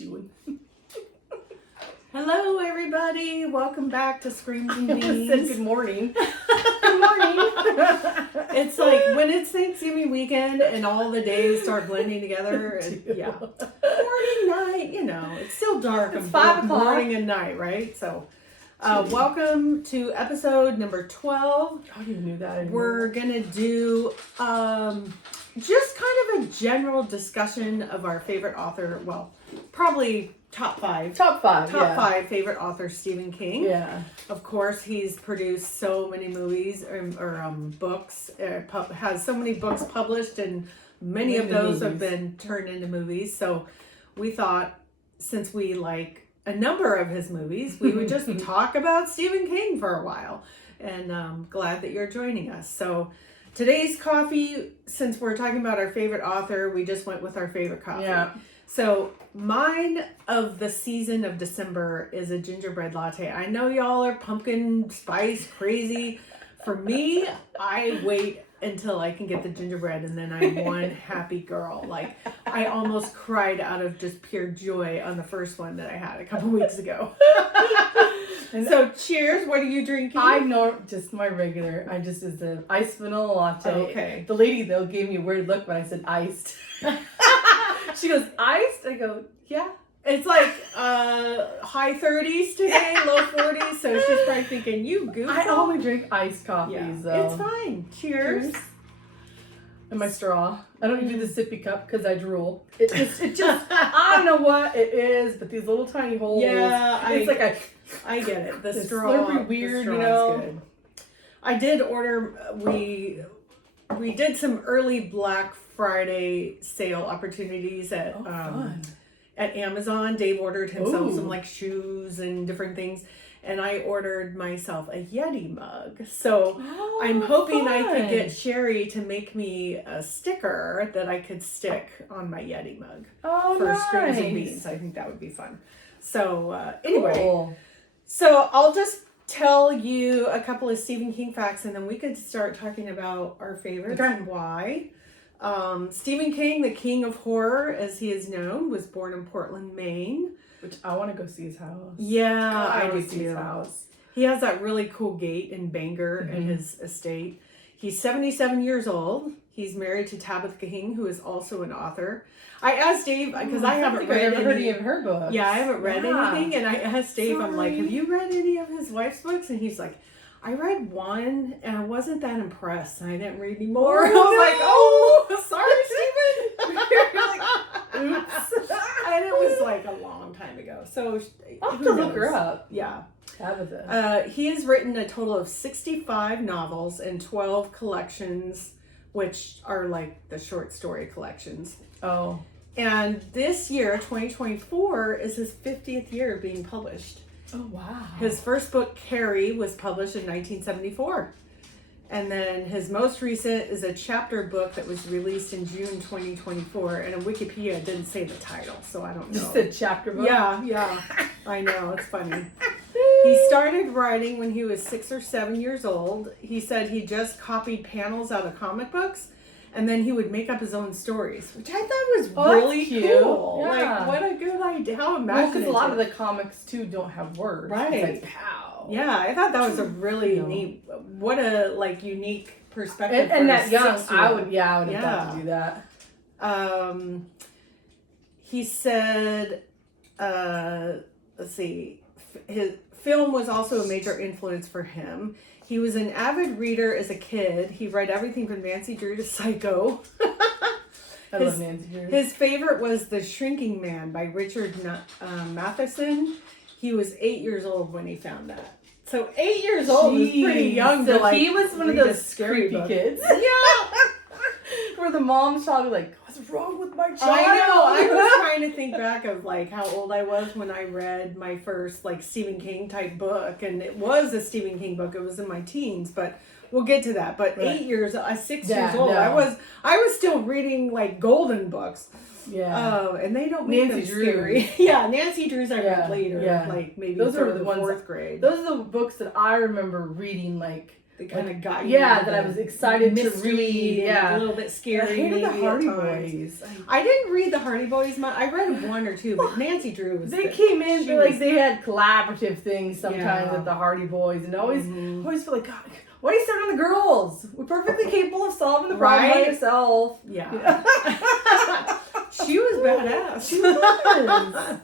chewing. Hello, everybody. Welcome back to Screams and Beans. Said good morning. Good morning. It's like when it's Thanksgiving weekend and all the days start blending together. And, yeah. Morning, night, it's still dark. It's 5 o'clock. Morning and night, right? So, welcome to episode number 12. Oh, you knew that. We're going to do just kind of a general discussion of our favorite author. Well, probably top five favorite authors, Stephen King. Yeah. Of course, he's produced so many movies or books, has so many books published, and many of those have been turned into movies. So we thought, since we like a number of his movies, we would just talk about Stephen King for a while. And I'm glad that you're joining us. So today's coffee, since we're talking about our favorite author, we just went with our favorite coffee. Yeah. So mine of the season of December is a gingerbread latte. I know y'all are pumpkin spice crazy. For me, I wait until I can get the gingerbread and then I'm one happy girl. Like, I almost cried out of just pure joy on the first one that I had a couple weeks ago. So cheers. What are you drinking? I know just my regular. I just is the iced vanilla latte. Okay. The lady though gave me a weird look when I said iced. She goes, iced? I go, yeah. It's like high 30s today, low 40s. So she's probably thinking, you goofball. I only drink iced coffees though. It's fine. Cheers. And my straw. I don't do the sippy cup because I drool. It just, I don't know what it is, but these little tiny holes. Yeah, I get it. The it's straw. slurpy weird, the good. I did order. We did some early Black Friday sale opportunities at at Amazon. Dave ordered himself some like shoes and different things, and I ordered myself a Yeti mug. So I'm hoping I could get Sherry to make me a sticker that I could stick on my Yeti mug for Screams and Beans. I think that would be fun. So anyway, so I'll just tell you a couple of Stephen King facts, and then we could start talking about our favorites and why. Stephen King, the king of horror, as he is known, was born in Portland, Maine. Which I want to go see his house. Yeah, I do see his too. house. He has that really cool gate in Bangor in his estate. He's 77 years old. He's married to Tabitha King, who is also an author. I asked Dave, because I haven't read any of her books. Yeah, I haven't read anything, and I asked Dave, I'm like, have you read any of his wife's books? And he's like, I read one, and I wasn't that impressed, and I didn't read any more. I was like, sorry, Stephen. Oops. And it was like a long time ago. So I'll have to look her up. Yeah. Tabitha. He has written a total of 65 novels and 12 collections, which are like the short story collections. Oh. And this year, 2024, is his 50th year of being published. Oh, wow. His first book, Carrie, was published in 1974. And then his most recent is a chapter book that was released in June 2024. And in Wikipedia, it didn't say the title, so I don't know. Just a chapter book? Yeah. I know, it's funny. He started writing when he was 6 or 7 years old. He said he just copied panels out of comic books, and then he would make up his own stories, which I thought was really cool. Yeah. Like, what a good idea. How imaginative. Because a lot of the comics, too, don't have words. Right. It's like, pow. Yeah, I thought that was a really neat, what a, unique perspective. And that young, I would have thought to do that. He said, let's see, his film was also a major influence for him. He was an avid reader as a kid. He read everything from Nancy Drew to Psycho. I love Nancy Drew. His favorite was The Shrinking Man by Richard Matheson. He was 8 years old when he found that. So 8 years old was pretty young. So he was one of those creepy kids. Yeah. Where the mom's probably like, what's wrong with my child? I know. I was trying to think back of how old I was when I read my first Stephen King type book, and it was a Stephen King book. It was in my teens, but we'll get to that. But 6 years old, no. I was still reading golden books. Yeah. And they don't make Nancy them Drew. scary. Yeah, Nancy Drew's I read later. Yeah. Maybe those are the fourth grade. Those are the books that I remember reading the kind of guy. Yeah, that I was excited to read. Yeah, a little bit scary. I hated the maybe Hardy at times. Boys. I didn't read the Hardy Boys much. I read one or two, but Nancy Drew was. They came in, but like they had collaborative things sometimes with the Hardy Boys, and always feel like, God, why are you starting on the girls? We're perfectly capable of solving the problem by yourself. Yeah. She was badass. She was.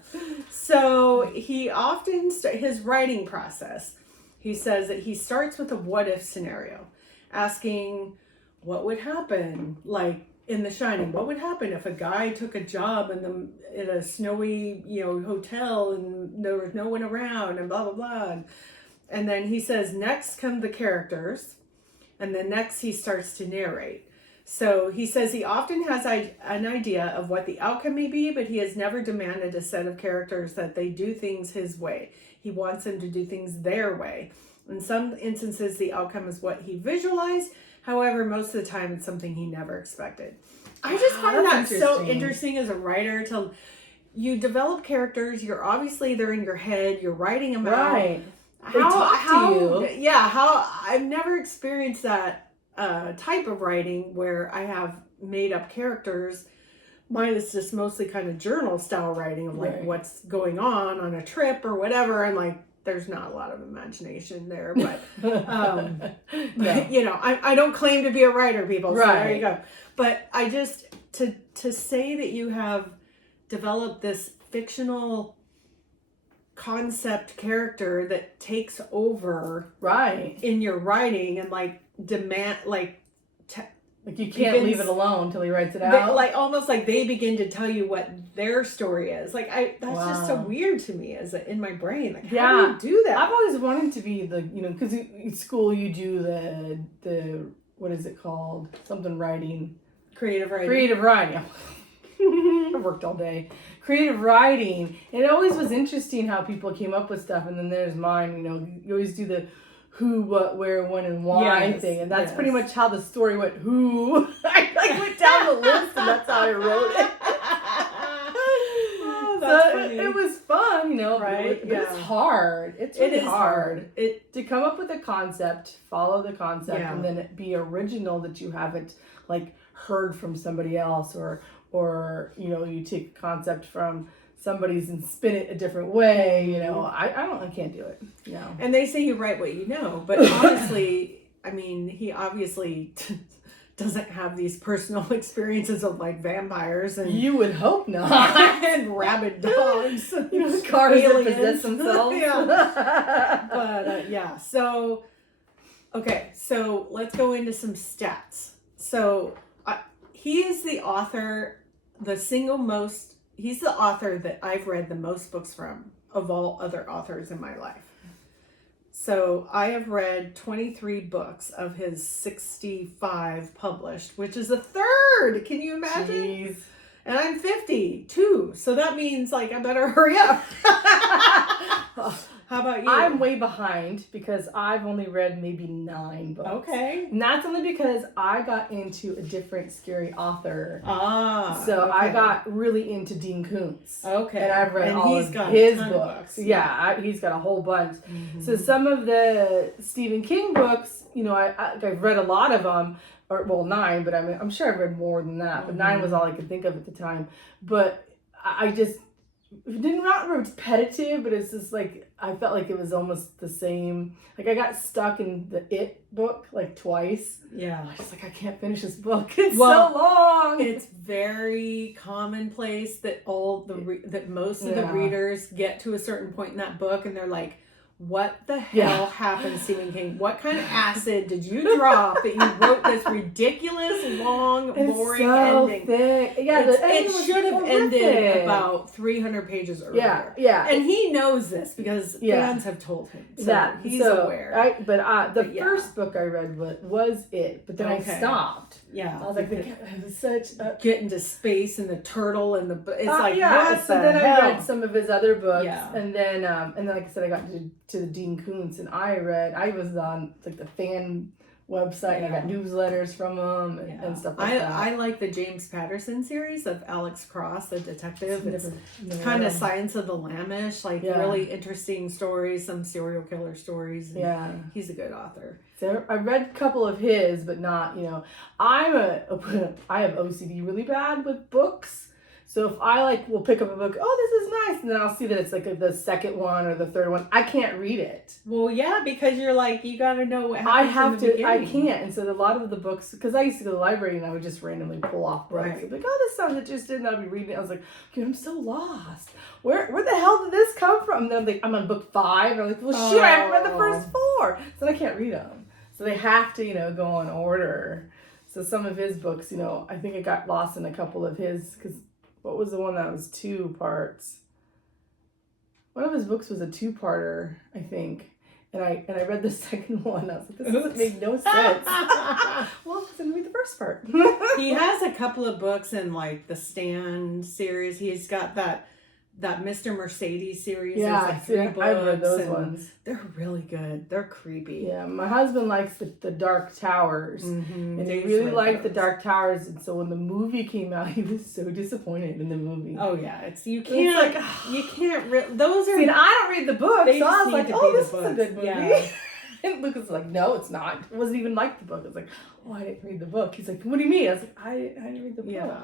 So he often his writing process. He says that he starts with a what if scenario, asking what would happen, like in The Shining. What would happen if a guy took a job in a snowy, hotel and there was no one around and blah blah blah. And then he says next come the characters, and then next he starts to narrate. So he says he often has an idea of what the outcome may be, but he has never demanded a set of characters that they do things his way. He wants them to do things their way. In some instances, the outcome is what he visualized. However, most of the time, it's something he never expected. I just find that so interesting as a writer. You develop characters. They're in your head. You're writing them out. Right. They talk to you. Yeah. I've never experienced that type of writing where I have made up characters. Mine is just mostly kind of journal style writing of like what's going on a trip or whatever, and like there's not a lot of imagination there, but I don't claim to be a writer, people. So there you go. But I just to say that you have developed this fictional concept character that takes over in your writing and like demand like you can't leave it alone until he writes it out. Like almost like they begin to tell you what their story is. Like that's just so weird to me in my brain. Like how do you do that? I've always wanted to be because in school you do the what is it called? Something writing. Creative writing. Creative writing. I worked all day. Creative writing. And it always was interesting how people came up with stuff, and then there's mine. You always do the who, what, where, when, and why thing, and that's pretty much how the story went. Who I went down the list, and that's how I wrote it. That's funny. It was fun, right? But it's hard. It's really hard. To come up with a concept, follow the concept, and then it be original that you haven't like heard from somebody else, or you take a concept from somebody's and spin it a different way. I can't do it. And they say you write what you know, but honestly, I mean, he obviously doesn't have these personal experiences of like vampires and you would hope not and rabid dogs, cars that possess themselves. But so okay, so let's go into some stats. So he is the author, he's the author that I've read the most books from of all other authors in my life. So I have read 23 books of his 65 published, which is a third. Can you imagine? Jeez. And I'm 52, so that means like I better hurry up. How about you? I'm way behind because I've only read maybe 9 books. Okay. And that's only because I got into a different scary author. So okay. I got really into Dean Koontz. Okay. And I've read all of his books. He's got a whole bunch. Mm-hmm. So some of the Stephen King books, I've read a lot of them. 9, but I'm sure I've read more than that. But 9 was all I could think of at the time. But I just not repetitive, but it's just like I felt like it was almost the same. Like I got stuck in the It book like twice. Yeah, I was just like, I can't finish this book. It's so long. It's very commonplace that that most of the readers get to a certain point in that book and they're like, what the hell happened, Stephen King? What kind of acid did you drop that you wrote this ridiculous, long, boring ending? Thick. Yeah, it should have ended about 300 pages earlier. Yeah. And he knows this because fans have told him. So he's aware. The first book I read was It, but then I stopped. Yeah. I was like, it was such a... Get into space and the turtle and the... It's like, what so then hell? I read some of his other books. Yeah. And then, like I said, I got to the Dean Koontz, and I was on like the fan website, and I got newsletters from him and stuff like that. I like the James Patterson series of Alex Cross, the detective. It's Never kind read of them. Science of the Lambish, like really interesting stories, some serial killer stories. Yeah. He's a good author. So I read a couple of his, but not, I have OCD really bad with books. So if I will pick up a book, oh, this is nice, and then I'll see that it's like the second one or the third one, I can't read it. Well, yeah, because you're like, you got to know what I happens have in the to, beginning. I can't. And so a lot of the books, because I used to go to the library and I would just randomly pull off books. Right. I'd be like, oh, this sounds interesting. And I'd be reading it. I was like, okay, I'm so lost. Where the hell did this come from? And then I'm like, I'm on book 5. And I'm like, well, shoot, I haven't read the first 4. So I can't read them. So they have to, go in order. So some of his books, I think I got lost in a couple of his, because what was the one that was 2 parts? One of his books was a 2-parter, I think. And I read the second one. I was like, this doesn't make no sense. Well, then read the first part. He has a couple of books in like the Stand series. He's got that Mr. Mercedes series. Yeah, There's like 3 books. I've read those and ones. They're really good. They're creepy. Yeah, my husband likes the Dark Towers. Mm-hmm. And he really liked the Dark Towers. And so when the movie came out, he was so disappointed in the movie. Oh yeah, you can't those are. See, and I don't read the book, They so I just was like, need to oh, be the this is a books. good movie. Yeah. And Lucas was like, no, it's not. It wasn't even like the book. I was like, oh, I didn't read the book. He's like, what do you mean? I was like, I didn't read the book. Yeah.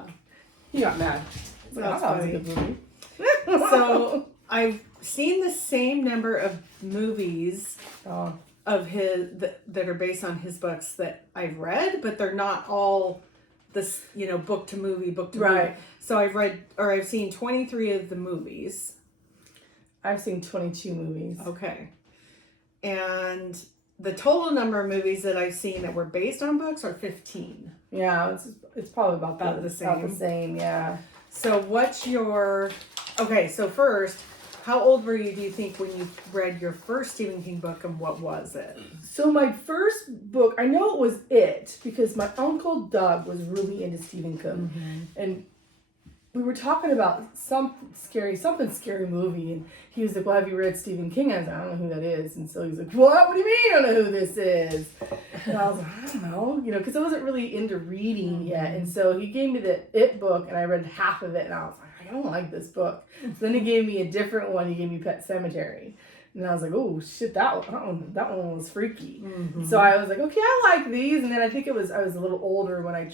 He got mad. I was like, That's I thought it was funny. a good movie. So I've seen the same number of movies of his that are based on his books that I've read, but they're not all this, book to movie. Right. So I've seen 23 of the movies. I've seen 22 movies. Okay. And the total number of movies that I've seen that were based on books are 15. Yeah, it's probably about the same. About the same, yeah. So what's your... Okay, so first, how old were you, do you think, when you read your first Stephen King book, and what was it? So my first book, I know it was It, because my Uncle Doug was really into Stephen King. Mm-hmm. And we were talking about something scary movie, and he was like, well, have you read Stephen King? I was like, I don't know who that is. And so he's like, what? What do you mean you don't know who this is? And I was like, I don't know, because I wasn't really into reading yet. And so he gave me the It book, and I read half of it, and I was like, I don't like this book. So then he gave me a different one. He gave me Pet Sematary. And I was like, oh, shit, that one was freaky. Mm-hmm. So I was like, okay, I like these. And then I think I was a little older when I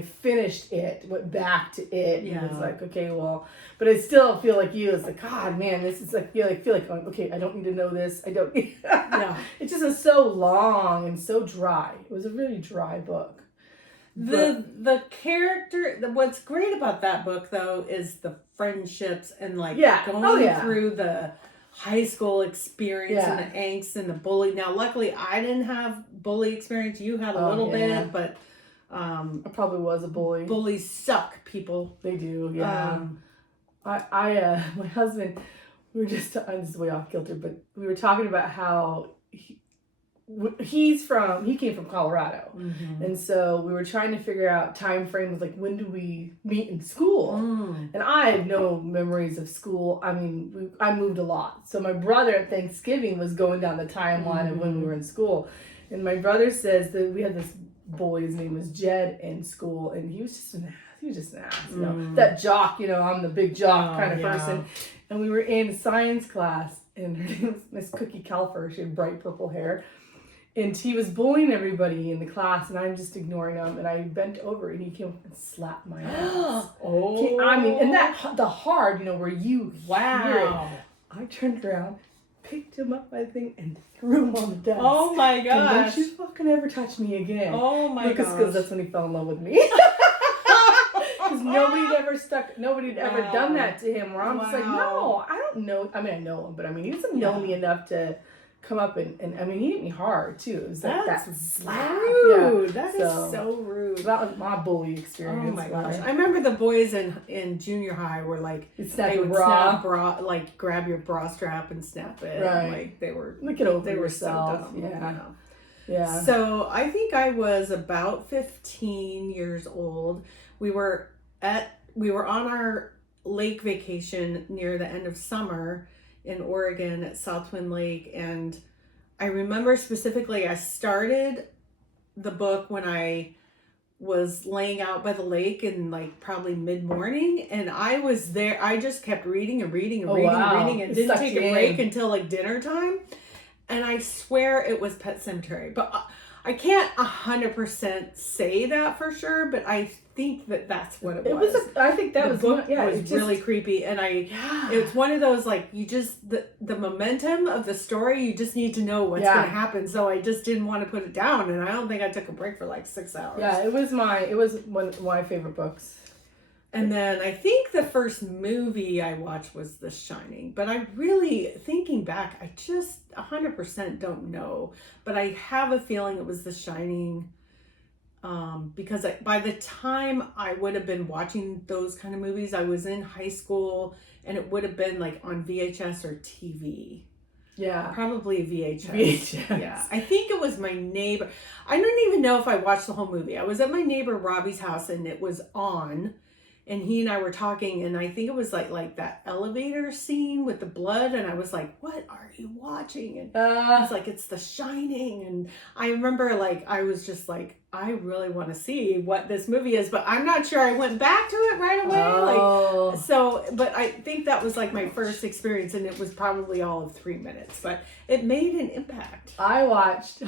finished It, went back to It. Yeah. And was like, okay, well, but I still feel like you. It's like, God, man, this is like, feel like, okay, I don't need to know this. I don't. Yeah. It just was so long and so dry. It was a really dry book. The character, what's great about that book, though, is the friendships and going through the high school experience and the angst and the bully. Now, luckily, I didn't have bully experience. You had a little bit, but I probably was a bully. Bullies suck, people. They do, yeah. My husband, we were just, this is way off kilter, but we were talking about how he came from Colorado. Mm-hmm. And so we were trying to figure out time frames, like when do we meet in school? And I had no memories of school. I mean, I moved a lot. So my brother at Thanksgiving was going down the timeline of when we were in school. And my brother says that we had this boy, his name was Jed, in school, and he was just an ass, that jock, I'm the big jock kind of person. And we were in science class, and her name was Miss Cookie Kelfer. She had bright purple hair. And he was bullying everybody in the class, and I'm just ignoring him. And I bent over, and he came up and slapped my ass. I mean, and the hard, where you hear it. I turned around, picked him up by the thing, and threw him on the desk. Oh my And gosh. don't you fucking ever touch me again. Oh my gosh. Because that's when he fell in love with me. Because nobody had ever done that to him. Where I'm just like, no, I don't know. I mean, I know him, but I mean, he doesn't know me enough to come up and I mean, he hit me hard too. It was like that slap. Rude. Yeah. That is so rude. That was my bully experience. Oh my gosh. I remember the boys in junior high were like, they would snap bra, like grab your bra strap and snap it. Right. Like they were, look at over they were yourself. so dumb. Yeah. Yeah. So I think I was about 15 years old. We were on our lake vacation near the end of summer in Oregon at South Twin Lake, and I remember specifically I started the book when I was laying out by the lake in like probably mid-morning, and I was there. I just kept reading and reading and reading and reading and didn't take a break until like dinner time. And I swear it was Pet Sematary, but I can't 100% say that for sure, but I think that's what it was. I think that the book was really creepy, and it's one of those like you just the momentum of the story, you just need to know what's going to happen. So I just didn't want to put it down, and I don't think I took a break for like 6 hours. Yeah, it was one of my favorite books. And then I think the first movie I watched was The Shining, but I really, thinking back, I just 100% don't know, but I have a feeling it was The Shining, because by the time I would have been watching those kind of movies, I was in high school, and it would have been like on VHS or TV. Yeah. Probably VHS. Yeah. I think it was my neighbor. I don't even know if I watched the whole movie. I was at my neighbor Robbie's house, and it was on. And he and I were talking, and I think it was like that elevator scene with the blood, and I was like, "What are you watching?" And I was like, "It's The Shining." And I remember like I was just like, I really want to see what this movie is, but I'm not sure I went back to it right away. Like so, but I think that was like my first experience, and it was probably all of 3 minutes, but it made an impact. I watched.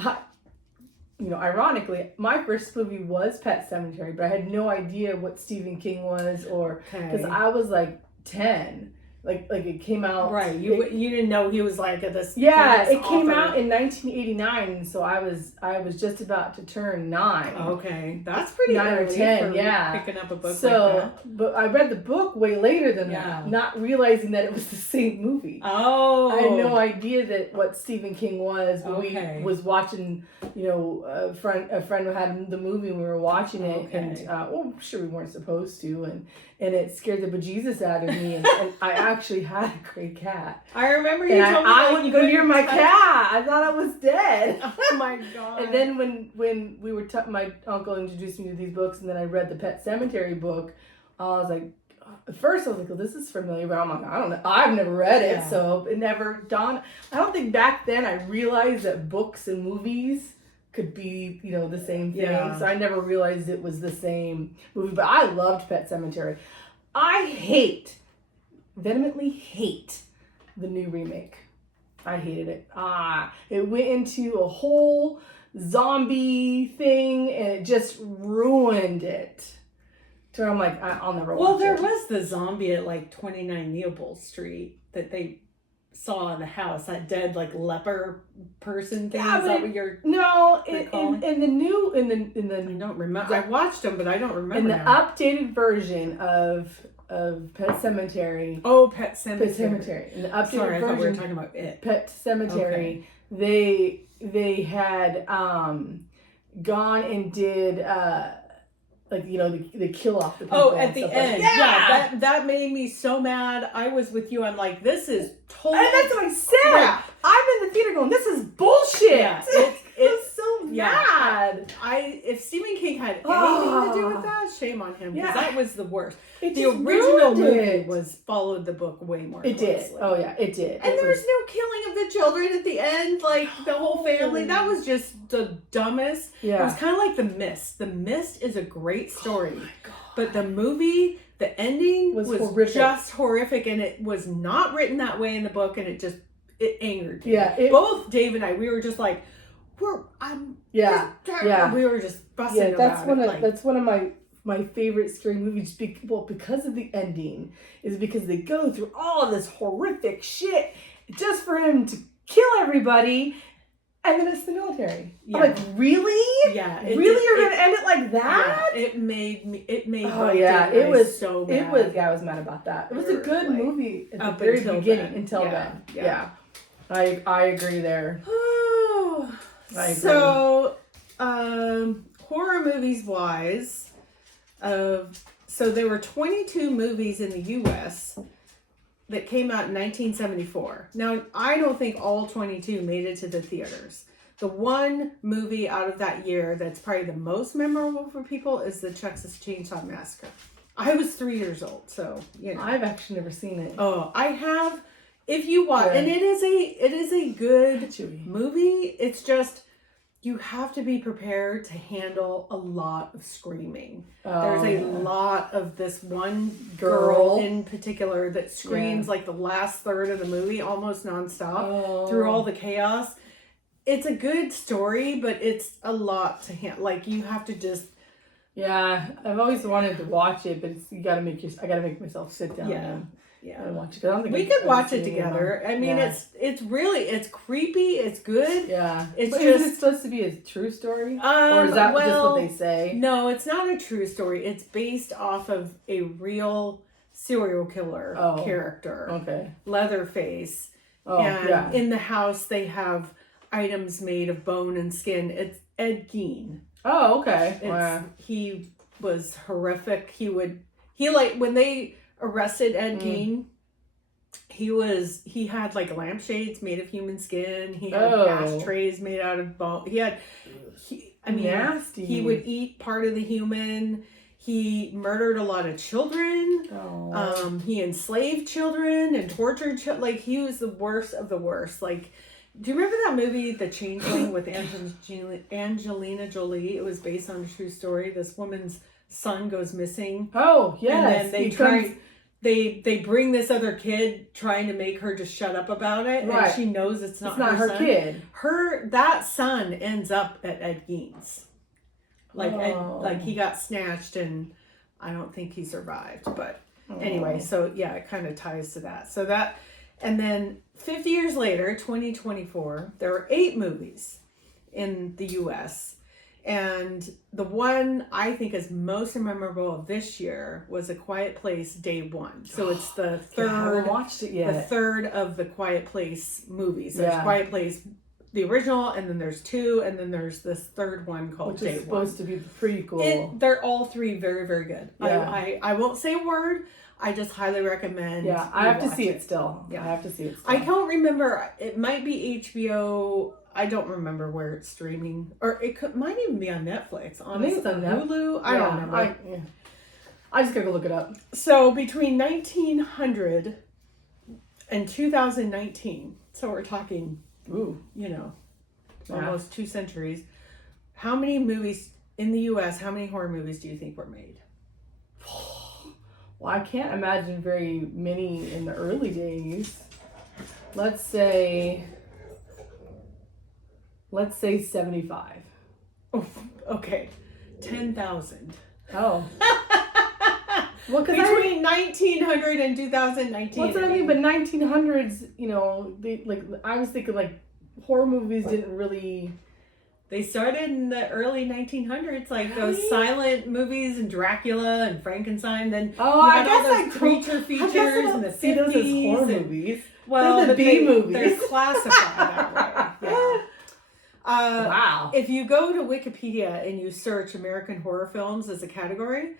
Ironically, my first movie was Pet Sematary, but I had no idea what Stephen King was, or because I was like 10, like it came out. Right, you didn't know he was like this. Yeah, it came out in 1989, so I was just about to turn 9. Okay, that's pretty 9 or 10. Yeah, picking up a book. So, like that. But I read the book way later than that, not realizing that it was the same movie. Oh, I had no idea that what Stephen King was. We was watching. A friend had the movie and we were watching it, and sure we weren't supposed to, and it scared the bejesus out of me, and I actually had a gray cat. I remember you told me I wouldn't go near my cat. I thought I was dead. Oh my god! And then when we were my uncle introduced me to these books, and then I read the Pet Sematary book, I was like. At first, I was like, well, this is familiar, but I'm like, I don't know. I've never read it, so it never dawned. I don't think back then I realized that books and movies could be, the same thing. Yeah. So I never realized it was the same movie. But I loved Pet Sematary. I vehemently hate the new remake. I hated it. It went into a whole zombie thing, and it just ruined it. So I'm like, I'll never watch it. Well, there was the zombie at like 29 Leopold Street that they saw in the house, that dead like leper person thing. Yeah, is that what you're in the I don't remember. I watched them, but I don't remember. In the updated version of Pet Sematary. Oh, Pet Sematary. Pet Sematary. In the updated Sorry, I version, thought we were talking about it. Pet Sematary. Okay. They had gone and did they kill off the people. Oh, at the end. Like that made me so mad. I was with you. I'm like, this is totally. And that's what I said. Yeah. I'm in the theater going, this is bullshit. Yeah, it's so mad. If Stephen King had anything to do with that, shame on him, because that was the worst. The original movie followed the book way more closely. It did. Oh yeah, it did. And there was no killing of the children at the end, like the whole family. That was just the dumbest. Yeah. It was kind of like The Mist. The Mist is a great story. Oh my God. But the movie, the ending was horrific. Just horrific, and it was not written that way in the book, and it angered me. Yeah. Both Dave and I, we were just like, we were just fussing about it. That's one of my favorite scary movies, because of the ending, is because they go through all of this horrific shit just for him to kill everybody, and then it's the military. Yeah. I'm like, really? Yeah. Really? You're going to end it like that? Yeah, it made oh yeah, it was so mad. I was mad about that. It was a good movie at the very beginning until then. Yeah. I agree there. I agree. So, horror movies wise, so there were 22 movies in the U.S. that came out in 1974. Now, I don't think all 22 made it to the theaters. The one movie out of that year that's probably the most memorable for people is the Texas Chainsaw Massacre. I was 3 years old, so, I've actually never seen it. Oh, I have. If you watch, and it is a good movie. It's just, you have to be prepared to handle a lot of screaming. There's a lot of this one girl in particular that screams like the last third of the movie, almost nonstop through all the chaos. It's a good story, but it's a lot to handle. Like, you have to just... Yeah, I've always wanted to watch it, but I gotta make myself sit down and watch it. I don't think we could watch it together. I mean, it's creepy. It's good. Yeah, it's but just... Is it supposed to be a true story, or is that just what they say? No, it's not a true story. It's based off of a real serial killer character. Okay, Leatherface. And in the house they have items made of bone and skin. It's Ed Gein. Oh, okay. He was horrific. When they arrested Ed Gein, he had like lampshades made of human skin. He had ashtrays made out of bone. Nasty. He would eat part of the human. He murdered a lot of children. He enslaved children and tortured children. Like, he was the worst of the worst. Like, do you remember that movie, The Changeling, with Angelina Jolie? It was based on a true story. This woman's son goes missing. Oh, yes. And then they bring this other kid trying to make her just shut up about it. Right. And she knows it's not her son. Kid. That son ends up at Ed Gein's. Like he got snatched, and I don't think he survived. But anyway, so yeah, it kind of ties to that. So that... And then 50 years later, 2024, there were 8 movies in the U.S. And the one I think is most memorable of this year was A Quiet Place Day One. So it's the third. I haven't watched it yet. The third of the Quiet Place movies. There's Quiet Place, the original, and then there's 2, and then there's this third one called Day One. Which is supposed to be the prequel. They're all 3 very, very good. Yeah. I won't say a word. I just highly recommend. Yeah, I have to see it still. Yeah, I have to see it still. I don't remember. It might be HBO. I don't remember where it's streaming, or might even be on Netflix. Honestly, I think it's on Hulu. I don't remember. I just gotta go look it up. So between 1900 and 2019, so we're talking, almost 2 centuries. How many movies in the U.S.? How many horror movies do you think were made? Well, I can't imagine very many in the early days. Let's say 75. Oh, okay. 10,000. Oh. Well, between 1900 and 2019. What's what I mean? But 1900s, I was thinking like horror movies didn't really... They started in the early 1900s, like those silent movies and Dracula and Frankenstein. Then I guess all those creature features in the 50s. See those as horror movies. Well, they're the B movies. They're classified that way. Yeah. Wow. If you go to Wikipedia and you search American horror films as a category,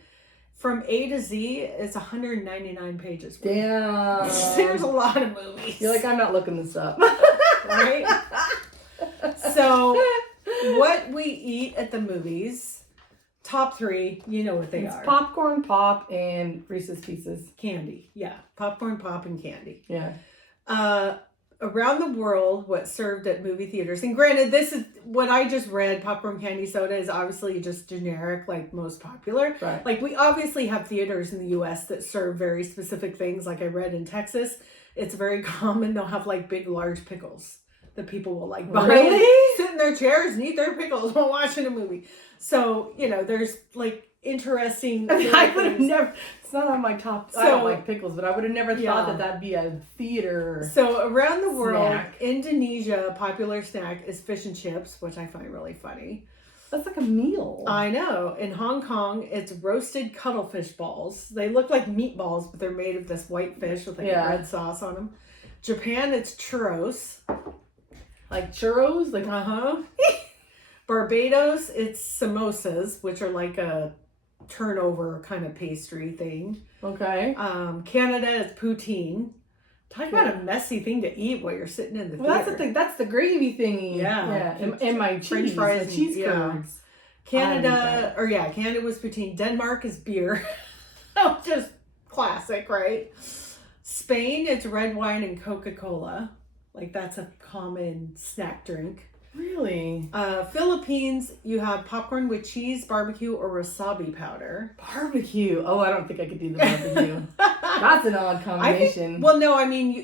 from A to Z, it's 199 pages. Damn. There's a lot of movies. You're like, I'm not looking this up. Right? So... What we eat at the movies, top 3, you know what they are. Popcorn, pop, and Reese's Pieces. Candy. Yeah. Popcorn, pop, and candy. Yeah. Around the world, what's served at movie theaters, and granted, this is what I just read, popcorn, candy, soda is obviously just generic, like most popular. Right. Like, we obviously have theaters in the U.S. that serve very specific things. Like I read in Texas, it's very common. They'll have like big, large pickles that people will like buy. Really? Sit in their chairs and eat their pickles while watching a movie. So, there's like interesting... I would have never... It's not on my top... I don't like pickles, but I would have never thought that that'd be a theater So around the world, snack. Indonesia, a popular snack is fish and chips, which I find really funny. That's like a meal. I know. In Hong Kong, it's roasted cuttlefish balls. They look like meatballs, but they're made of this white fish with like red sauce on them. Japan, it's churros. Like churros? Like, Barbados, it's samosas, which are like a turnover kind of pastry thing. Okay. Canada is poutine. Talk about a messy thing to eat while you're sitting in the theater. That's the thing. That's the gravy thingy. Yeah. And my cheese, French fries, the cheese curds. Canada was poutine. Denmark is beer. Just classic, right? Spain, it's red wine and Coca-Cola. Like, that's a common snack drink. Really? Philippines, you have popcorn with cheese, barbecue, or wasabi powder. Barbecue. Oh, I don't think I could do the barbecue. That's an odd combination. Well, no, I mean you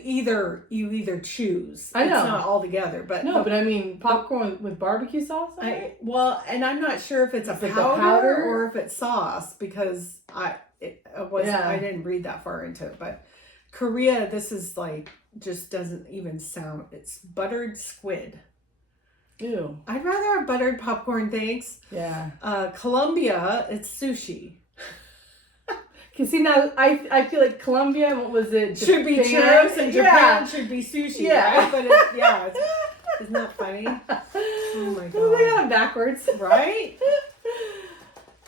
either choose. I know. It's not all together, but no, but I mean popcorn with barbecue sauce. And I'm not sure if it's a Is it the powder, powder? or if it's sauce because I didn't read that far into it. But Korea, this is like just doesn't even sound. It's buttered squid. Ew. I'd rather have buttered popcorn, thanks. Yeah. Colombia, it's sushi. Cause see now, I feel like Colombia, what was it? Should be Japan? churros and Japan should be sushi. Yeah. Right? But isn't that funny? Oh my Well, they god. got it backwards, Right?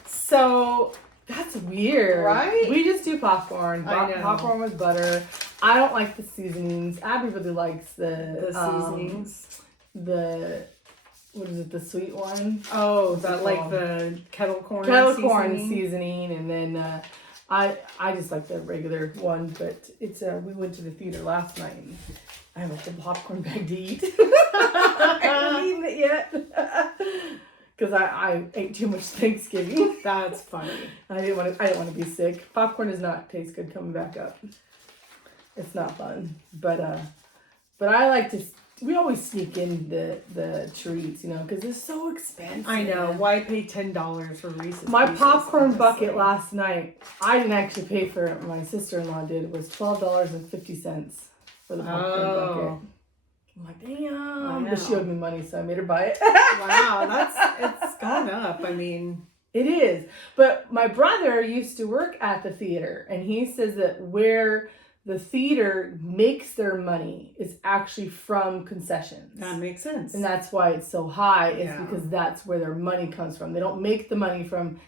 So That's weird, Right? We just do popcorn. I know. Popcorn with butter. I don't like the seasonings. Abby really likes the seasonings. What is it? The sweet one. Oh, What's it that like called? the kettle corn seasoning, and then I just like the regular one. But it's we went to the theater last night. And I have a whole popcorn bag to eat. I haven't eaten it yet because I ate too much Thanksgiving. That's funny. I didn't want to be sick. Popcorn does not taste good coming back up. It's not fun, but I like to. We always sneak in the treats, you know, because it's so expensive. I know. Why pay $10 for Reese's? My Pieces, popcorn honestly? bucket last night, I didn't actually pay for it. My sister-in-law did. It was $12.50 for the popcorn bucket. I'm like, damn. But she owed me money, so I made her buy it. Wow, it's gone up. I mean, it is. But my brother used to work at the theater, and he says that where the theater makes their money is actually from concessions. that makes sense. And that's why it's so high, is Yeah. because that's where their money comes from. They don't make the money from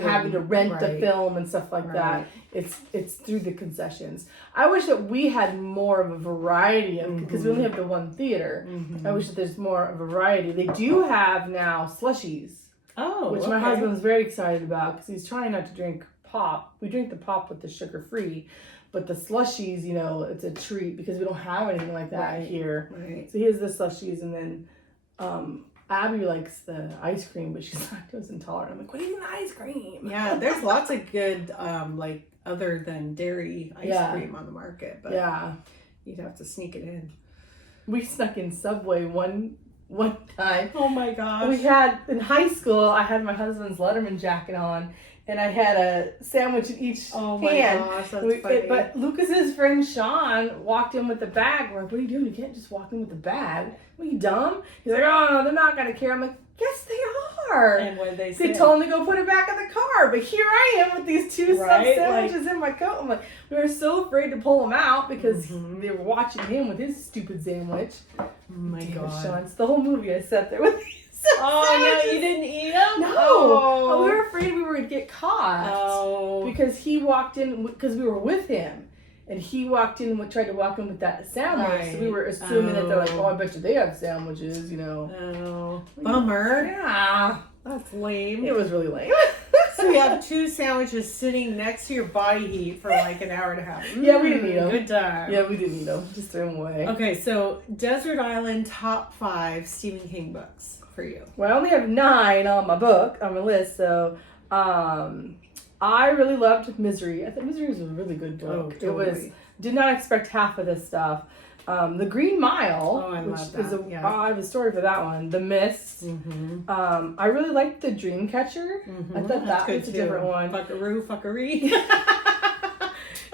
having to rent the Right. film and stuff like that. It's through the concessions. I wish that we had more of a variety of, because we only have the one theater. I wish that there's more of a variety. They do have now slushies, which my husband's very excited about because he's trying not to drink pop. We drink the pop with the sugar free. But the slushies, you know, it's a treat because we don't have anything like that here. Right. So he has the slushies, and then Abby likes the ice cream, but she's lactose intolerant. I'm like, what do you mean the ice cream? Yeah, there's lots of good, like, other than dairy ice Yeah. cream on the market, but Yeah. you'd have to sneak it in. We snuck in Subway one time. Oh my gosh. We had, in high school, I had my husband's Letterman jacket on, and I had a sandwich in each hand. Gosh, that's funny. But Lucas's friend Sean walked in with the bag. We're like, what are you doing? You can't just walk in with the bag. Are you dumb? He's like, oh, no, they're not going to care. I'm like, yes, they are. And when they say, They told him to go put it back in the car. But here I am with these two sub Right, sandwiches in my coat. I'm like, we were so afraid to pull them out because they were watching him with his stupid sandwich. oh my Damn it, god. Sean. It's the whole movie I sat there with these Oh, sandwiches. no, you didn't eat them? No. Oh. We were afraid we were going to get caught. Oh. Because he walked in, because we were with him. And he walked in, tried to walk in with that sandwich. Right. So we were assuming that they're like, oh, I bet you they have sandwiches, you know. Oh. Bummer. Yeah. That's lame. It was really lame. So you have two sandwiches sitting next to your body heat for like an hour and a half. Yeah, we didn't eat them. Good time. Yeah, we didn't eat them. Just threw them away. Okay, so Desert Island top 5 Stephen King books for you. Well, I only have 9 on my list, so I really loved Misery. I thought Misery was a really good book. Oh, totally. It was, did not expect half of this stuff. The Green Mile, Oh, I which love is that, I have a story for that one. The Mist. I really liked The Dreamcatcher. I thought that was a different one. Fuckery.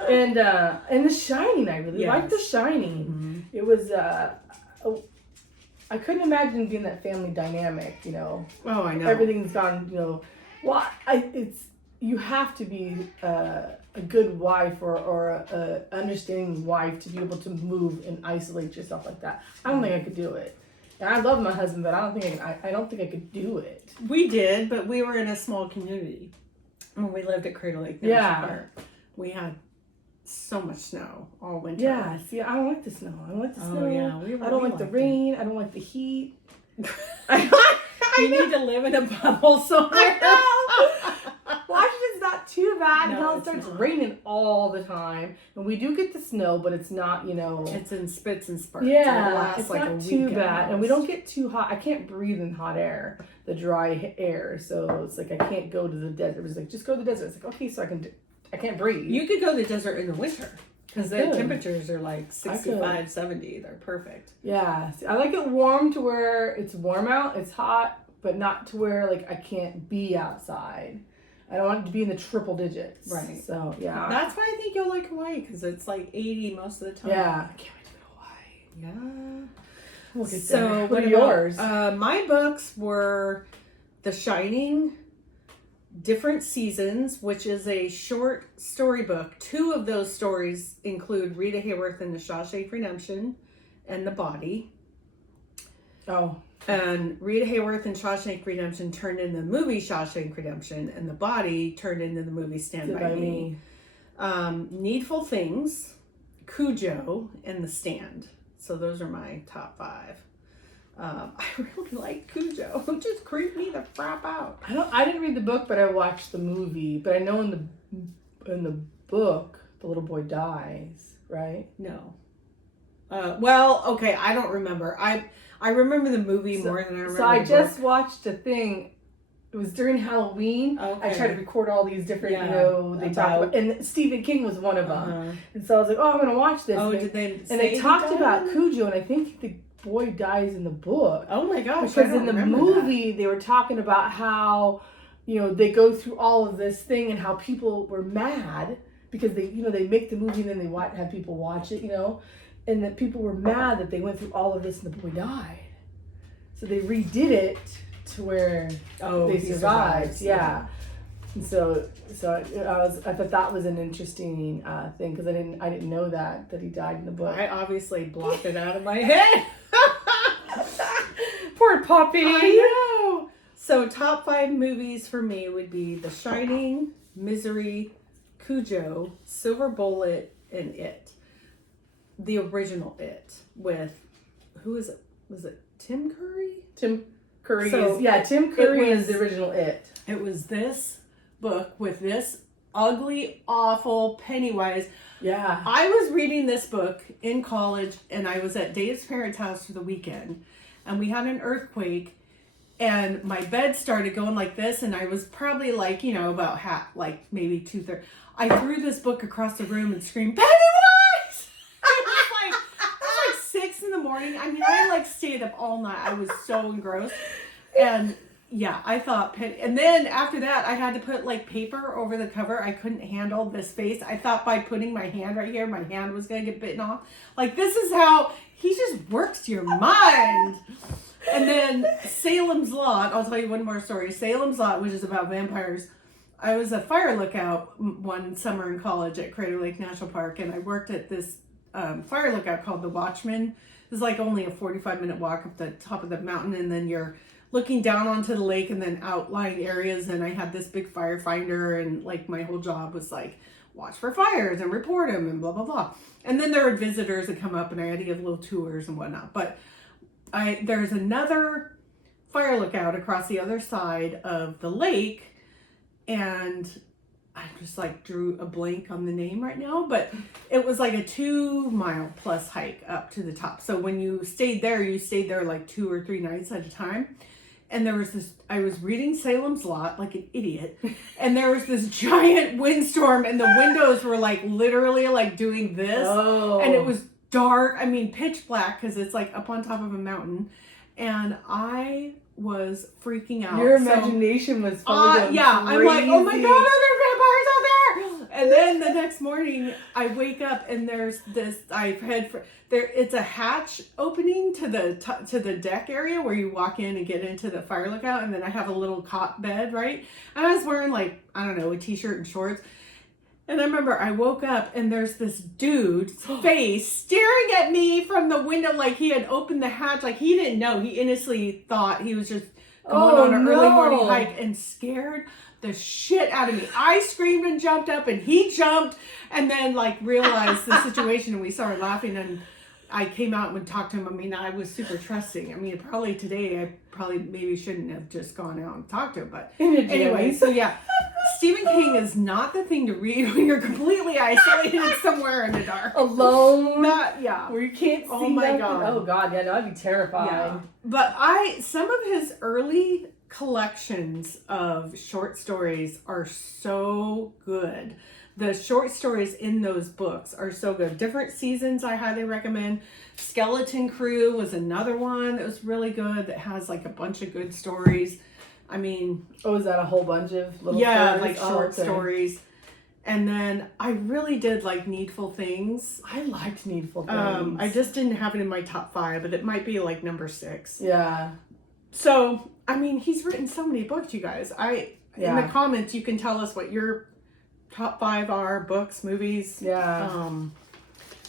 And The Shining, I really liked The Shining. It was I couldn't imagine being that family dynamic, you know. Oh, I know. Everything's gone, you know. Well, you have to be a good wife or a understanding wife to be able to move and isolate yourself like that. I don't think I could do it. And I love my husband, but I don't think I could do it. We did, but we were in a small community when we lived at Crater Lake National Park. We had so much snow all winter. Yeah, see, I don't like the snow. I don't like the snow. Yeah, I don't like the rain. I don't like the heat. You need to live in a bubble somewhere. I know. Washington's not too bad. bad No, until it it's starts not. raining all the time. And we do get the snow, but it's not, It's in spits and spurts. It yeah, lasts it's like a not week too at bad. And we most. don't get too hot. I can't breathe in hot air, the dry air. So it's like I can't go to the desert. It was like, just go to the desert. It's like, okay, so I can't breathe. You could go to the desert in the winter because the Good. temperatures are like 65, 70. They're perfect. Yeah, see, I like it warm to where it's warm out, it's hot, but not to where like I can't be outside. I don't want it to be in the triple digits. Right. So yeah. That's why I think you'll like Hawaii because it's like 80 most of the time. Yeah. I can't wait to go to Hawaii. Yeah. We'll get So there. what What are about, yours? my books were The Shining, Different Seasons, which is a short story book. 2 of those stories include Rita Hayworth in The Shawshank Redemption and The Body. Oh. And Rita Hayworth in Shawshank Redemption turned into the movie Shawshank Redemption, and The Body turned into the movie Stand By Me. Needful Things, Cujo, and The Stand. So those are my top 5. I really like Cujo. It just creeped me the crap out. I didn't read the book, but I watched the movie. But I know in the book the little boy dies, right? No. Well, okay, I don't remember. I remember the movie more than I remember So I the just book. watched a thing. It was during Halloween. Okay. I tried to record all these different, Yeah, they talk about, and Stephen King was one of them. Uh-huh. And so I was like, oh, I'm gonna watch this. Oh, and did they? and say they he talked died? about Cujo, and I think the boy dies in the book. Oh my gosh! Because in the movie they were talking about how, they go through all of this thing and how people were mad because they make the movie and then they have people watch it, and that people were mad that they went through all of this and the boy died. So they redid it to where they he survived. survives, Yeah. And so I thought that was an interesting thing because I didn't know that he died in the book. I obviously blocked it out of my head. Poor puppy. I know. So top 5 movies for me would be The Shining, Misery, Cujo, Silver Bullet, and It. The original It with, who is it? Was it Tim Curry? Tim Curry So, Tim Curry was- is the original It. It was this book with this ugly, awful Pennywise. Yeah. I was reading this book in college and I was at Dave's parents' house for the weekend and we had an earthquake and my bed started going like this and I was probably like, about maybe 2/3. I threw this book across the room and screamed, Pennywise! It was like 6 in the morning. I mean, I stayed up all night. I was so engrossed. And yeah, I thought, and then after that, I had to put paper over the cover. I couldn't handle this face. I thought by putting my hand right here, my hand was going to get bitten off. This is how he just works your mind. And then Salem's Lot, I'll tell you one more story. Salem's Lot, which is about vampires. I was a fire lookout one summer in college at Crater Lake National Park, and I worked at this fire lookout called the Watchman. It's only a 45-minute walk up the top of the mountain, and then you're looking down onto the lake and then outlying areas. And I had this big firefinder, and my whole job was watch for fires and report them and blah blah blah. And then there were visitors that come up, and I had to give little tours and whatnot. But there's another fire lookout across the other side of the lake, and I just drew a blank on the name right now, but it was a 2-mile plus hike up to the top. So when you stayed there 2 or 3 nights at a time. And there was I was reading Salem's Lot like an idiot, and there was this giant windstorm, and the windows were literally doing this, and it was dark. I mean, pitch black because it's up on top of a mountain, and I was freaking out. Your imagination was probably I'm crazy. like, oh my god, are there vampires out there? And then the next morning, I wake up and there's this. It's a hatch opening to the deck area where you walk in and get into the fire lookout, and then I have a little cot bed, right? And I was wearing a t-shirt and shorts. And I remember I woke up and there's this dude's face staring at me from the window he had opened the hatch. He didn't know. He innocently thought he was just going on an early morning hike and scared the shit out of me. I screamed and jumped up and he jumped and then realized the situation and we started laughing and I came out and talked to him. I mean, I was super trusting. I mean, probably today I maybe shouldn't have just gone out and talked to him. But anyway, so yeah. Stephen King is not the thing to read when you're completely isolated somewhere in the dark. Alone. Yeah. Where you can't see Oh my nothing. God. Oh God, yeah, no, I'd be terrified. Yeah. But some of his early collections of short stories are so good. The short stories in those books are so good. Different Seasons I highly recommend. Skeleton Crew was another one that was really good that has like a bunch of good stories. I mean, Oh, is that a whole bunch of little yeah, stories? like Oh, short okay. stories. And then I really did like Needful Things. I liked Needful Things. I just didn't have it in my top 5, but it might be like number 6. Yeah. So, I mean, he's written so many books, you guys. In Yeah. the comments, you can tell us what your top 5 are, books, movies. Yeah.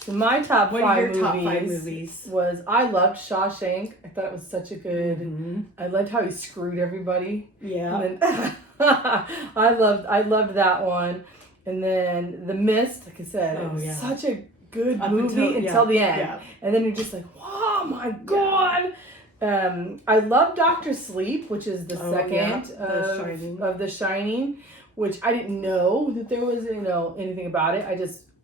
So my top What five are your movies, top 5 movies? was I loved Shawshank. I thought it was such a good. Mm-hmm. I loved how he screwed everybody. Yeah. And then I loved that one. And then The Mist, like I said, it was such a good movie until the end. Yeah. And then you're just like, oh my God. I love Dr. Sleep, which is the second of The Shining, which I didn't know that there was, anything about it.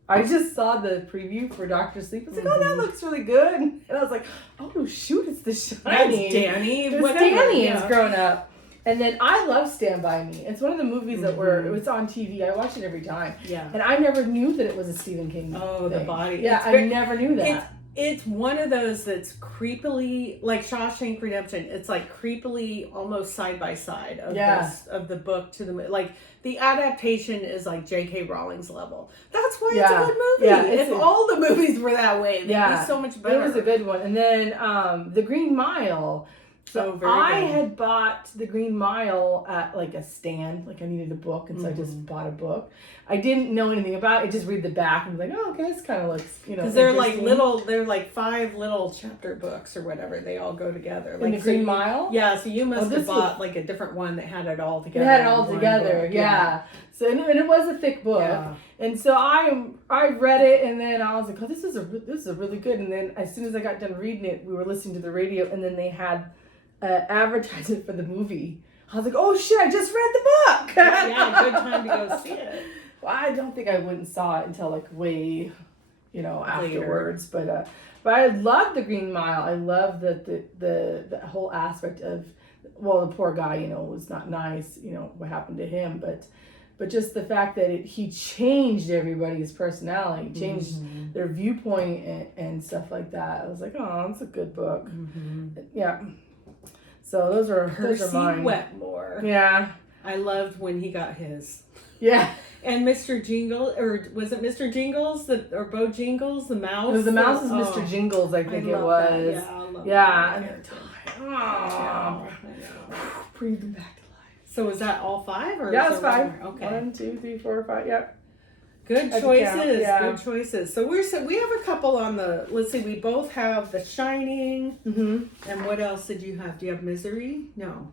I just saw the preview for Dr. Sleep. I was like, oh, that looks really good. And I was like, oh, shoot, it's The Shining. That's Danny. It was Danny as grown up. And then I love Stand By Me. It's one of the movies that it's on TV. I watch it every time. Yeah. And I never knew that it was a Stephen King Oh, thing. The Body. Yeah, I never knew that. It's one of those that's creepily, like Shawshank Redemption, it's like creepily almost side by side of the book to the like the adaptation is like J.K. Rowling's level. That's why it's a good movie. Yeah, if all the movies were that way, they'd be so much better. It was a good one. And then The Green Mile. So I had bought The Green Mile at like a stand, like I needed a book, and so I just bought a book. I didn't know anything about it. I just read the back and was like, oh, okay, this kind of looks, because they're like 5 little chapter books or whatever. They all go together. Like The Green Mile? Yeah, so you must have bought like a different one that had it all together. It had it all together, yeah. So and it was a thick book, and so I read it, and then I was like, oh, this is a really good. And then as soon as I got done reading it, we were listening to the radio, and then they had advertisement for the movie. I was like, oh shit, I just read the book. Yeah, good time to go see it. Well, I don't think I went and saw it until like way, afterwards. But I loved The Green Mile. I loved the whole aspect of, well, the poor guy, was not nice, what happened to him, but just the fact that he changed everybody's personality, changed their viewpoint and stuff like that. I was like, oh, that's a good book. Yeah. So those are mine. Wetmore. Yeah. I loved when he got his. Yeah. And Mr. Jingle, or was it Mr. Jingles or Bo Jingles, the mouse? It was the mouse is Mr. Jingles, I think it was. That. Yeah, I love that. Oh. Breathing back to life. So was that all 5? Or yeah, it's 5. Okay. 1, 2, 3, 4, 5. Yep. Good choices. Good choices. So we have a couple on the. Let's see. We both have The Shining. Mm-hmm. And what else did you have? Do you have Misery? No.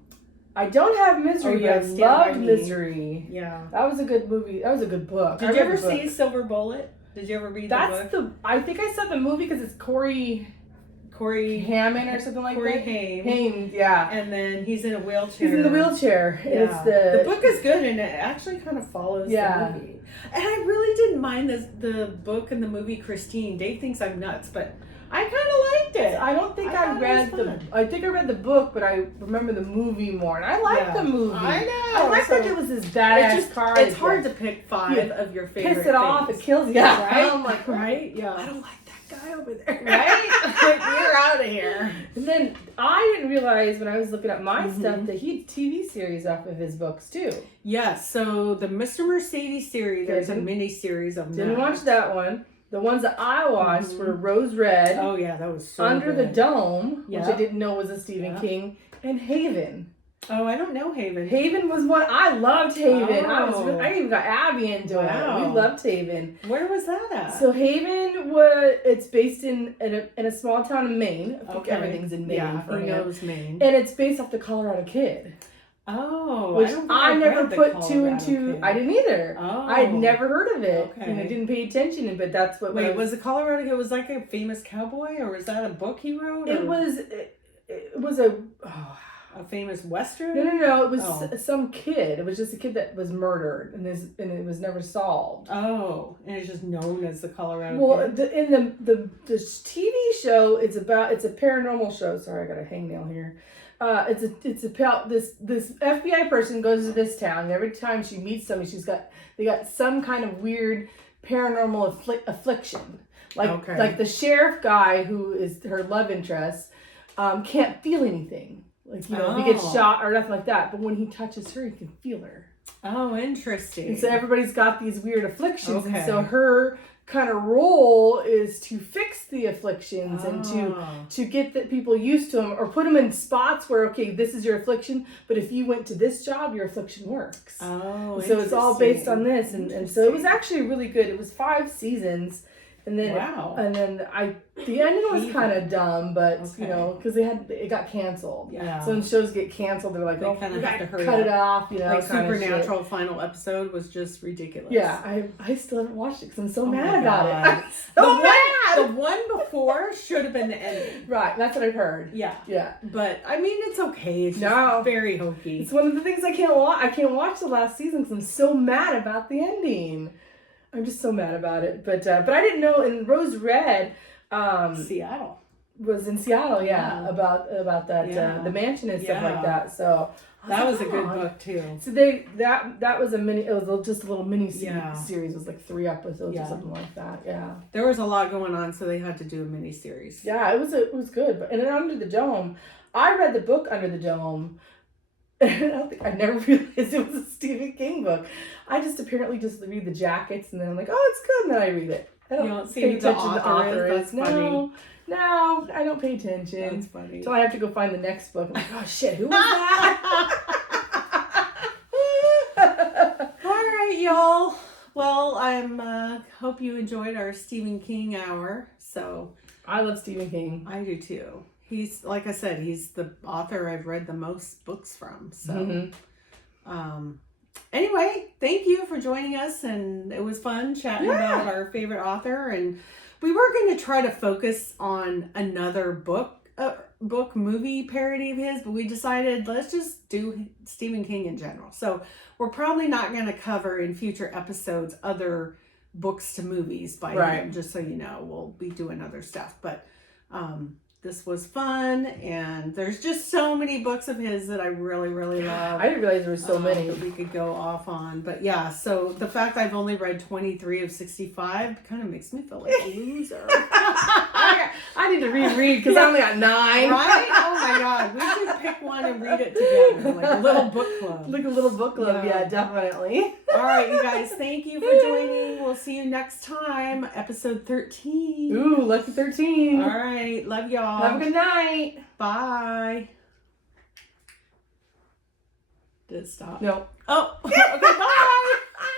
I don't have Misery, but I loved Misery. Yeah. That was a good movie. That was a good book. Did you ever see Silver Bullet? Did you ever read the book? I think I saw the movie because it's Corey Hammond or something like that. Corey Haim, yeah. And then he's in a wheelchair. He's in the wheelchair. Yeah. It's the book is good, and it actually kind of follows the movie. And I really didn't mind the book and the movie Christine. Dave thinks I'm nuts, but I kind of liked it. I don't think I read I think I read the book, but I remember the movie more, and I liked the movie. I know. I liked that it was this badass car. It's hard to pick 5 of your favorite. Piss it off, it kills you. Right? I'm like, right? Yeah. I don't like that guy over there. Right? You're out of here. And then I didn't realize when I was looking up my stuff that he had TV series off of his books too. Yes. So the Mr. Mercedes series, there's a mini series of them. Didn't watch that one. The ones that I watched were Rose Red. Oh yeah, that was so Under good. the Dome, which I didn't know was a Stephen King, and Haven. Oh, I don't know Haven. Haven was one I loved. Haven. I even got Abby into it. We loved Haven. Where was that at? So Haven it's based in a small town in Maine. I think everything's in Maine for him. knows Maine. And it's based off the Colorado Kid. Oh, which I never put 2 and 2. Kid. I didn't either. Oh, I had never heard of it. Okay. And I didn't pay attention. But that's what. Wait, was the Colorado Kid was like a famous cowboy, or was that a book he wrote? It was a. Oh, a famous Western? No. It was Oh. some kid. It was just a kid that was murdered, and it was never solved. Oh, and it's just known as the Colorado Well, Kid? in the TV show, it's a paranormal show. Sorry, I got a hangnail here. It's about this FBI person goes to this town, and every time she meets somebody, they got some kind of weird paranormal affliction. Like the sheriff guy, who is her love interest, can't feel anything. Like, if he gets shot or nothing like that. But when he touches her, he can feel her. Oh, interesting. And so everybody's got these weird afflictions. Okay. And so her kind of role is to fix the afflictions and to get the people used to them, or put them in spots where, okay, this is your affliction, but if you went to this job, your affliction works. Oh, so it's all based on this. And so it was actually really good. It was 5 seasons. And then, the ending was kind of dumb, but because it got canceled. Yeah. So when shows get canceled, they're like, They kind of have to hurry cut up. it off. Like Supernatural final episode was just ridiculous. Yeah, I still haven't watched it because I'm so mad about it. The one before should have been the ending. Right, that's what I've heard. Yeah. But I mean, it's okay. It's No. just very hokey. It's one of the things I can't watch. I can't watch the last season because I'm so mad about the ending. I'm just so mad about it. But I didn't know. And Rose Red, Seattle was in Seattle. Yeah, about that the mansion and stuff like that. So that was a good book too. So that was a mini. It was just a little mini series. It was like 3 episodes or something like that. Yeah. There was a lot going on, so they had to do a mini series. Yeah, it was good. But and then Under the Dome, I read the book Under the Dome. I never realized it was a Stephen King book. I just apparently just read the jackets and then I'm like, oh, it's good, and then I read it. I don't see pay who the attention to the author author. is. That's funny. No, I don't pay attention. That's funny. So I have to go find the next book. I'm like, oh shit, who was that? All right, y'all. Well, hope you enjoyed our Stephen King hour. So I love Stephen King. I do too. He's, like I said, he's the author I've read the most books from. So, anyway, thank you for joining us, and it was fun chatting about our favorite author. And we were going to try to focus on another book movie parody of his, but we decided let's just do Stephen King in general. So we're probably not going to cover in future episodes other books to movies by him. Just so you know, we'll be doing other stuff, but this was fun, and there's just so many books of his that I really, really love. I didn't realize there were so many that we could go off on. But yeah, so the fact I've only read 23 of 65 kind of makes me feel like a loser. I need to reread because I only got 9. Right? Oh my god, we should pick one and read it together, like a little book club. Like a little book club, yeah definitely. All right, you guys, thank you for joining. We'll see you next time, episode 13. Ooh, lucky 13. All right, love y'all. Have a good night. Bye. Did it stop? No. Oh, okay, bye.